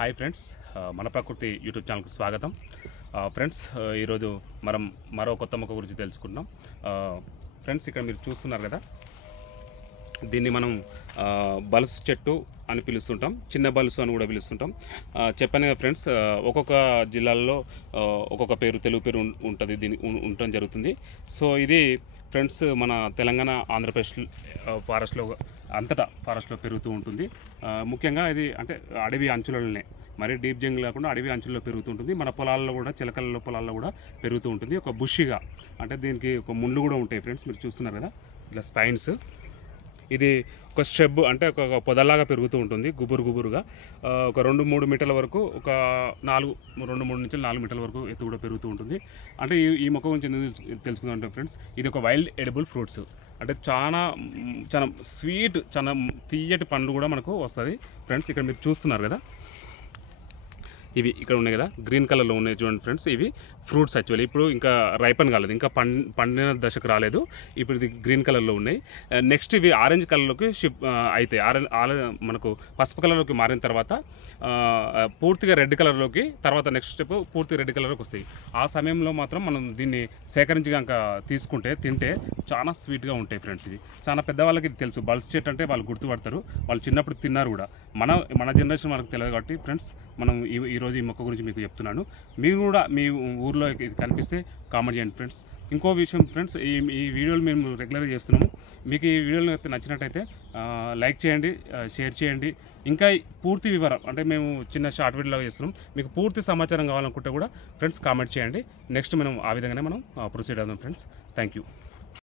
Hi friends, మన ప్రకృతి YouTube ఛానల్కి స్వాగతం. ఫ్రెండ్స్, ఈరోజు మనం మరో కొత్త మొక్క గురించి తెలుసుకుందాం. ఫ్రెండ్స్, ఇక్కడ మీరు చూస్తున్నారు కదా, దీన్ని మనం బల్స్ చెట్టు అని పిలుస్తుంటాం, చిన్న బల్స్ అని కూడా పిలుస్తుంటాం. చెప్పాను కదా ఫ్రెండ్స్, ఒక్కొక్క జిల్లాల్లో ఒక్కొక్క పేరు, తెలుగు పేరు ఉంటుంది, దీన్ని ఉండటం జరుగుతుంది. సో ఇది ఫ్రెండ్స్ మన తెలంగాణ, ఆంధ్రప్రదేశ్ ఫారెస్ట్లో అంతటా ఫారెస్ట్లో పెరుగుతూ ఉంటుంది. ముఖ్యంగా ఇది అంటే అడవి అంచులలోనే, మరి డీప్ జంగిల్ కాకుండా అడవి అంచుల్లో పెరుగుతూ ఉంటుంది. మన పొలాల్లో కూడా, చిలకల పొలాల్లో కూడా పెరుగుతూ ఉంటుంది. ఒక బుషిగా, అంటే దీనికి ఒక ముళ్ళు కూడా ఉంటాయి ఫ్రెండ్స్, మీరు చూస్తున్నారు కదా, ఇట్లా స్పైన్స్. ఇది ఒక స్ట్రెబ్, అంటే ఒక పొదలాగా పెరుగుతూ ఉంటుంది, గుబురుగా. ఒక 2-3 మీటర్ల వరకు, ఒక 2-3 నుంచి 4 మీటర్ల వరకు ఎత్తు కూడా పెరుగుతూ ఉంటుంది. అంటే ఈ మొక్క గురించి ఎందుకు తెలుసుకుందాం ఫ్రెండ్స్, ఇది ఒక వైల్డ్ ఎడిబుల్ ఫ్రూట్స్. అంటే చాలా స్వీట్, చాలా తీయటి పండ్లు కూడా మనకు వస్తుంది ఫ్రెండ్స్. ఇక్కడ మీరు చూస్తున్నారు కదా, ఇవి ఇక్కడ ఉన్నాయి కదా, గ్రీన్ కలర్లో ఉన్నాయి చూడండి ఫ్రెండ్స్. ఇవి ఫ్రూట్స్ యాక్చువల్లీ ఇప్పుడు ఇంకా రైపన్ కాలేదు, ఇంకా పండిన దశకు రాలేదు. ఇప్పుడు ఇది గ్రీన్ కలర్లో ఉన్నాయి. నెక్స్ట్ ఇవి ఆరెంజ్ కలర్లోకి షిఫ్ట్ అవుతాయి. మనకు పసుపు కలర్లోకి మారిన తర్వాత పూర్తిగా రెడ్ కలర్లోకి, తర్వాత నెక్స్ట్ స్టెప్ పూర్తిగా రెడ్ కలర్లోకి వస్తాయి. ఆ సమయంలో మాత్రం మనం దీన్ని సేకరించి కనుక తీసుకుంటే, తింటే చాలా స్వీట్గా ఉంటాయి ఫ్రెండ్స్. ఇది చాలా పెద్దవాళ్ళకి ఇది తెలుసు, బల్స్ చెట్టు అంటే వాళ్ళు గుర్తుపడతారు, వాళ్ళు చిన్నప్పుడు తిన్నారు కూడా. మన జనరేషన్ వాళ్ళకి తెలియదు కాబట్టి ఫ్రెండ్స్, మనం ఈరోజు ఈ మొక్క గురించి మీకు చెప్తున్నాను. మీరు కూడా మీ ఊర్లో ఇది కనిపిస్తే కామెంట్ చేయండి ఫ్రెండ్స్. ఇంకో విషయం ఫ్రెండ్స్, ఈ వీడియోలు మేము రెగ్యులర్గా చేస్తున్నాము. మీకు ఈ వీడియోలు నచ్చినట్టయితే లైక్ చేయండి, షేర్ చేయండి. ఇంకా పూర్తి వివరం, అంటే మేము చిన్న షార్ట్ వీడియోలాగా చేస్తున్నాం, మీకు పూర్తి సమాచారం కావాలనుకుంటే కూడా ఫ్రెండ్స్ కామెంట్ చేయండి. నెక్స్ట్ మనం ఆ విధంగానే మనం ప్రొసీడ్ అవుదాం ఫ్రెండ్స్. Thank you.